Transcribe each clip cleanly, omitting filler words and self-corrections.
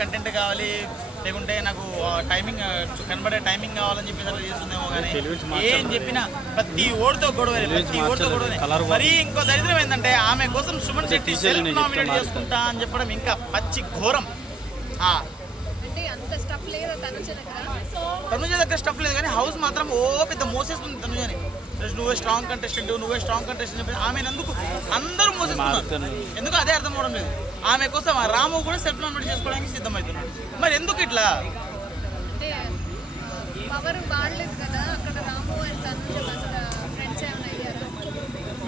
Content కావాలి, లేకుంటే నాకు టైమింగ్ కనబడే టైమింగ్ కావాలని చెప్పేసి అట్లా చేస్తుందేమో. కానీ ఏం చెప్పినా ప్రతి ఓడితో గొడవే, మరీ ఇంకో దరిద్రం ఏంటంటే ఆమె కోసం సుమన్ శెట్టి సెల్ఫ్ నామినేట్ చేసుకుంటా అని చెప్పడం ఇంకా పచ్చి ఘోరం. తనుజ దగ్గర స్టఫ్ లేదు కానీ హౌస్ మాత్రం పెద్ద మోసేస్తుంది తనుజని. నువ్వే స్ట్రాంగ్ కంటెస్టెంట్ ఆమె ఎందుకు అందరూ మోసేస్తున్నారు, ఎందుకు అదే అర్థం అవడం లేదు. ఆమె కోసం రాము కూడా సెల్ఫ్ నామినేట్ చేసుకోవడానికి సిద్ధమవుతున్నాడు. మరి ఎందుకు ఇట్లా?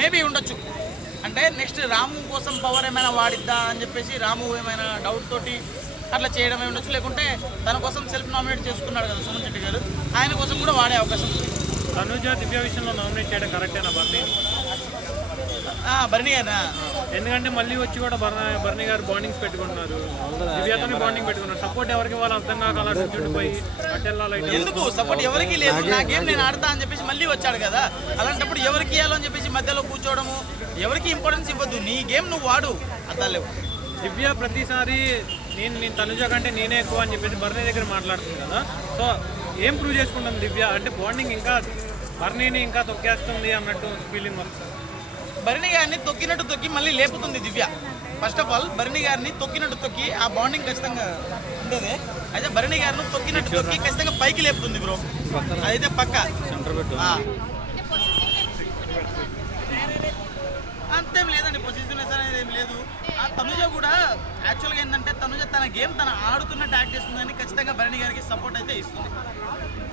మేబీ ఉండొచ్చు, అంటే నెక్స్ట్ రాము కోసం పవర్ ఏమైనా వాడిద్దా అని చెప్పేసి రాము ఏమైనా డౌట్ తోటి అట్లా చేయడమే ఉండొచ్చు. లేకుంటే తన కోసం సెల్ఫ్ నామినేట్ చేసుకున్నాడు కదా సుమన్ శెట్టి గారు, ఆయన కోసం కూడా వాడే అవకాశం ఉంది. తనుజ దివ్య విషయంలో నామినేట్ చేయడం కరెక్టేనా బర్నీ గారు? ఎందుకంటే మళ్ళీ వచ్చి కూడా బర్నీ గారు బాండింగ్స్ పెట్టుకుంటున్నారు, దివ్యతోనే బాండింగ్ పెట్టుకున్నారు. సపోర్ట్ ఎవరికి వాళ్ళు అర్థం కాక అలా చుట్టుపోయి ఎందుకు సపోర్ట్ ఎవరికి లేదు, నా గేమ్ నేను ఆడతా అని చెప్పేసి మళ్ళీ వచ్చాడు కదా. అలాంటప్పుడు ఎవరికి ఇవ్వాలో అని చెప్పేసి మధ్యలో కూర్చోవడము, ఎవరికి ఇంపార్టెన్స్ ఇవ్వద్దు, నీ గేమ్ నువ్వు వాడు. అర్థాలేవు. దివ్య ప్రతిసారి నేను తనుజ కంటే నేనే ఎక్కువ అని చెప్పేసి బర్నీ దగ్గర మాట్లాడుతుంది కదా. సో ఏం ప్రూవ్ చేసుకుంటాం దివ్య అంటే బాండింగ్ ఇంకా బర్నీని ఇంకా తొక్కేస్తుంది అన్నట్టు ఫీలింగ్ వస్తుంది. బర్నీ గారిని తొక్కినట్టు తొక్కి మళ్ళీ లేపుతుంది దివ్య. ఫస్ట్ ఆఫ్ ఆల్ బర్నీ గారిని తొక్కినట్టు తొక్కి ఆ బాండింగ్ ఖచ్చితంగా ఉండేది. అయితే బర్నీ గారిని తొక్కినట్టు తొక్కి ఖచ్చితంగా పైకి లేపుతుంది బ్రో, అదైతే పక్క. అంతేం లేదండి, పొజిటివ్నెస్ అనేది ఏం లేదు. తనుజ కూడా యాక్చువల్గా ఏంటంటే తనుజ తన గేమ్ తన ఆడుతున్నట్టు యాక్ట్ చేస్తుందని ఖచ్చితంగా బర్నీ గారికి సపోర్ట్ అయితే ఇస్తుంది.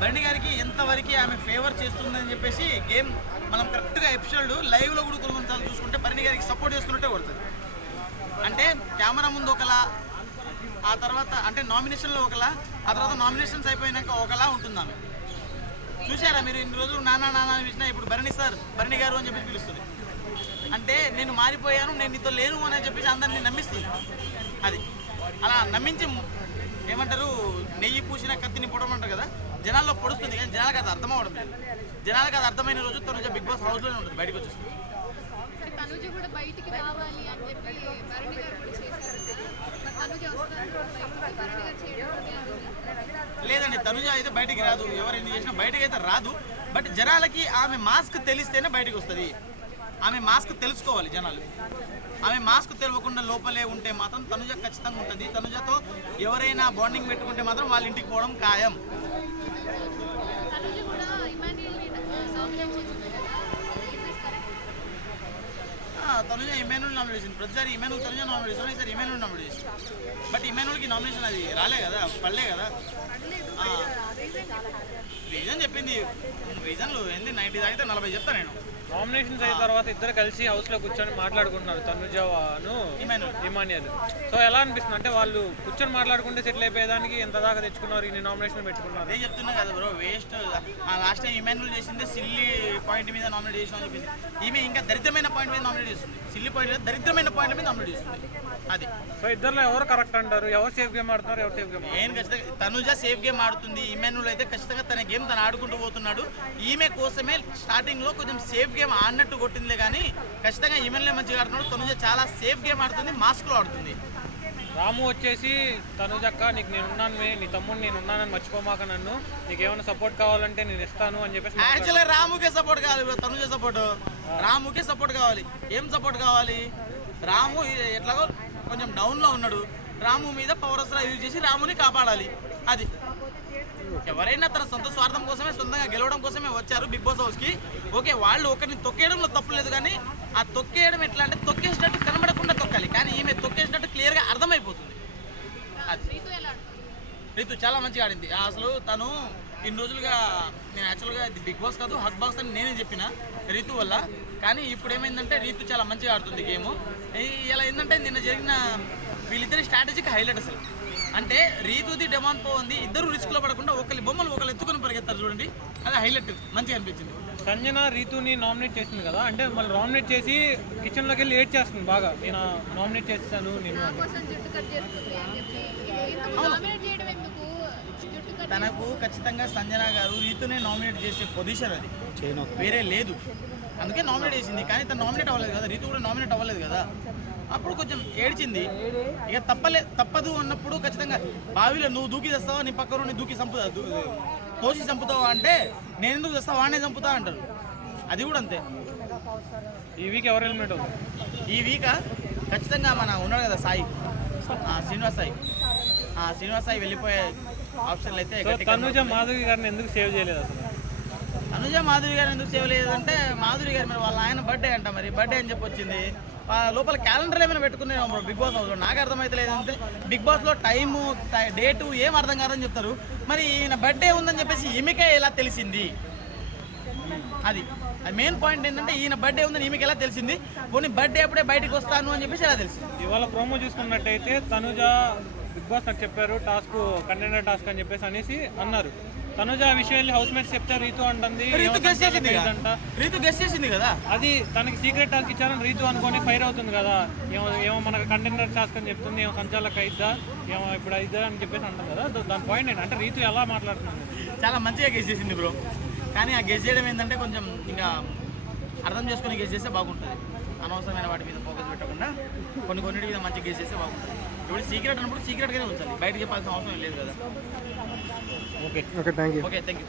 బర్నీ గారికి ఎంతవరకు ఆమె ఫేవర్ చేస్తుందని చెప్పేసి గేమ్ మనం కరెక్ట్గా ఎపిసోడ్ లైవ్లో కూడా కొన్నిసార్లు చూసుకుంటే బర్నీ గారికి సపోర్ట్ చేస్తున్నట్టే పడుతుంది. అంటే కెమెరా ముందు ఒకలా, ఆ తర్వాత అంటే నామినేషన్లో ఒకలా, ఆ తర్వాత నామినేషన్స్ అయిపోయినాక ఒకలా ఉంటుంది ఆమె. చూసారా మీరు ఇన్ని రోజులు నానా అని పిలిచినా ఇప్పుడు బర్నీ గారు అని చెప్పి పిలుస్తుంది. అంటే నేను మారిపోయాను, నేను నీతో లేను అని చెప్పేసి అందరినీ నమ్మిస్తుంది. అది అలా నమ్మించి ఏమంటారు, నెయ్యి పూసిన కత్తిని పొడమంటారు కదా, జనాల్లో పొడుస్తుంది. కానీ జనాలకు అది అర్థం అవ్వడం లేదు. జనాలకు అది అర్థమైన రోజు తనుజ బిగ్ బాస్ హౌస్లోనే ఉంటుంది, బయటకు వచ్చేస్తుంది. లేదండి, తనుజ అయితే బయటికి రాదు, ఎవరు ఎన్ని చేసినా బయటకు అయితే రాదు. బట్ జనాలకి ఆమె మాస్క్ తెలిస్తేనే బయటకు వస్తుంది. ఆమె మాస్క్ తెలుసుకోవాలి జనాలు. ఆమె మాస్క్ తెలియకుండా లోపలే ఉంటే మాత్రం తనుజ ఖచ్చితంగా ఉంటుంది. తనుజతో ఎవరైనా బాండింగ్ పెట్టుకుంటే మాత్రం వాళ్ళ ఇంటికి పోవడం ఖాయం. తనుజ ఇమాన్యుల్ నామినేట్ చేసింది. ప్రతిసారి ఇమాన్యుల్ తనుజ నామినేట్ చేసిన, ఈసారి ఇమాన్యుల్ నామినేట్ చేసింది. బట్ ఇమాన్యుల్కి నామినేషన్ అది రాలే కదా, పడలే కదా. రీజన్ చెప్పింది, రీజన్లు ఏంది 90 తాగితే 40 చెప్తా నేను. నామినేషన్స్ అయిన తర్వాత ఇద్దరు కలిసి హౌస్లో కూర్చొని మాట్లాడుకుంటున్నారు తనుజను ఇమాన్యుల్. సో ఎలా అనిపిస్తుంది అంటే వాళ్ళు కూర్చొని మాట్లాడుకుంటే సెటిల్ అయిపోయేదానికి ఎంత దాకా తెచ్చుకున్నారు, ఇన్ని నామినేషన్ పెట్టుకున్నారు. అదే చెప్తున్నా కదా bro, waste. Last time Emmanuel చేసింది సిల్లీ పాయింట్ మీద నామినేట్ చేసిన అని చెప్పేసి, ఈమె ఇంకా దరిద్రమైన పాయింట్ మీద నామినేట్ చేస్తుంది. సిల్లీ పాయింట్ మీద దరిద్రమైన పాయింట్ మీద నామినేట్ చేస్తుంది. అది సో ఇద్దరులో ఎవరు కరెక్ట్ అంటారు, ఎవరు సేఫ్ గేమ్ ఆడుతున్నారు, ఎవరు సేఫ్ గేమ్? నేను ఖచ్చితంగా తనుజ సేఫ్ గేమ్ ఆడుతుంది. ఇమాన్యుల్ అయితే ఖచ్చితంగా తన గేమ్ తను ఆడుకుంటూ పోతున్నాడు. ఈమె కోసమే స్టార్టింగ్లో కొంచెం సేఫ్ గేమ్ ఆడినట్టు కొట్టిందిలే, కానీ ఖచ్చితంగా ఇమాన్యుల్ మంచిగా ఆడుతున్నాడు. తనుజ చాలా సేఫ్ గేమ్ ఆడుతుంది, మాస్క్లో ఆడుతుంది. రాము వచ్చేసి తనుజక్క నీకు నేనున్నాను, నీ తమ్ముడు నేనున్నానని మర్చిపోమాక, నన్ను నీకేమైనా సపోర్ట్ కావాలంటే నేను ఇస్తాను అని చెప్పేసి. యాక్చువల్గా రాముకే సపోర్ట్ కావాలి, తనుజ సపోర్ట్ రాముకే సపోర్ట్ కావాలి. ఏం సపోర్ట్ కావాలి? రాము ఎట్లాగో కొంచెం డౌన్లో ఉన్నాడు, రాము మీద పవర్ అస్త్రా యూజ్ చేసి రాముని కాపాడాలి. అది ఎవరైనా తన సొంత స్వార్థం కోసమే, సొంతంగా గెలవడం కోసమే వచ్చారు బిగ్ బాస్ హౌస్కి. ఓకే, వాళ్ళు ఒకరిని తొక్కేయడంలో తప్పు లేదు, కానీ ఆ తొక్కేయడం ఎట్లా అంటే తొక్కేసినట్టు కనబడకుండా తొక్కాలి. కానీ ఈమె తొక్కేసినట్టు క్లియర్గా అర్థమైపోతుంది. రీతు చాలా మంచిగా ఆడింది. అసలు తను ఇన్ని రోజులుగా నేను యాక్చువల్గా ఇది బిగ్ బాస్ కాదు హక్ బాక్స్ అని నేనే చెప్పిన రీతు వల్ల. కానీ ఇప్పుడు ఏమైందంటే రీతు చాలా మంచిగా ఆడుతుంది గేమ్. ఇలా ఏంటంటే నిన్న జరిగిన వీళ్ళిద్దరి స్ట్రాటజీకి హైలైట్ అసలు. అంటే రీతుది డెమాన్ పోయింది, ఇద్దరు రిస్క్లో పడకుండా ఒకరి బొమ్మలు ఒకరు ఎత్తుకొని పరిగెత్తారు చూడండి, అది హైలైట్ మంచిగా అనిపించింది. సంజన రీతుని నామినేట్ చేసింది కదా, అంటే మళ్ళీ నామినేట్ చేసి కిచెన్లోకి వెళ్ళి ఏడ్ చేస్తుంది బాగా, నేను నామినేట్ చేస్తాను నేను. తనకు ఖచ్చితంగా సంజన గారు రీతునే నామినేట్ చేసే పొజిషన్ అది, వేరే లేదు. అందుకే నామినేట్ చేసింది. కానీ తను నామినేట్ అవ్వలేదు కదా, రీతు కూడా నామినేట్ అవ్వలేదు కదా. అప్పుడు కొంచెం ఏడ్చింది. ఇక తప్పదు అన్నప్పుడు ఖచ్చితంగా బావిలో నువ్వు దూకి తెస్తావా, నీ పక్కన నీ దూకి తోసి చంపుతావా అంటే నేను ఎందుకు తెస్తావా, వాడినే చంపుతా అంటారు. అది కూడా అంతే. ఈ వీక్ ఎవరు హెల్మెట్ అవుతుంది? ఈ వీక్ ఖచ్చితంగా మన ఉన్నాడు కదా సాయి, శ్రీనివాస్ సాయి వెళ్ళిపోయే ఆప్షన్లు అయితే తనుజ మాధవి గారిని ఎందుకు సేవ్ చేయలేదు అసలు? తనుజ మాధురి గారు ఎందుకు సేవ్ లేదంటే మాధురి గారు మరి వాళ్ళ ఆయన బర్త్డే అంట, మరి బర్త్డే అని చెప్పి వచ్చింది. లోపల క్యాలెండర్ ఏమైనా పెట్టుకున్నాం బిగ్ బాస్ హౌస్లో, నాకు అర్థమైతే లేదంటే బిగ్ బాస్లో టైము డేటు ఏం అర్థం కాదని చెప్తారు. మరి ఈయన బర్త్డే ఉందని చెప్పేసి ఈమెకే ఎలా తెలిసింది? అది మెయిన్ పాయింట్ ఏంటంటే ఈయన బర్త్డే ఉందని ఈమెకి ఎలా తెలిసింది? పోనీ బర్త్డే అప్పుడే బయటకు వస్తాను అని చెప్పేసి ఎలా తెలిసింది? ఇవాళ ప్రోమో చూసుకున్నట్టయితే తనుజ బిగ్ బాస్ నాకు చెప్పారు టాస్క్ కంటెండర్ టాస్క్ అని చెప్పేసి అనేసి అన్నారు. తనుజ ఆ విషయాన్ని హౌస్ మేట్స్ చెప్తే రీతు అంటుంది, రీతు గెస్ట్ చేసింది కదా, అది తనకి సీక్రెట్ టాస్క్ ఇచ్చారని రీతు అనుకొని ఫైర్ అవుతుంది కదా. ఏమో మనకు కంటెండర్ టాస్క్ అని చెప్తుంది, ఏమో సంచాలక అయిద్దా, ఏమో ఇప్పుడు అయిద్దా అని చెప్పేసి అంటుంది కదా. దాని పాయింట్ ఏంటి అంటే రీతు ఎలా మాట్లాడుతుంది? చాలా మంచిగా గెస్ట్ చేసింది బ్రో. కానీ ఆ గెస్ట్ చేయడం ఏంటంటే కొంచెం ఇంకా అర్థం చేసుకుని గెస్ట్ చేస్తే బాగుంటుంది. అనవసరమైన వాటి మీద ఫోకస్ పెట్టకుండా కొన్నిటి మీద మంచిగా గెస్ట్ చేస్తే బాగుంటుంది. ఇప్పుడు సీక్రెట్ అన్నప్పుడు సీక్రెట్గానే ఉంచాలి, బయటకు చెప్పాల్సిన అవసరం లేదు కదా. Okay thank you. Okay thank you.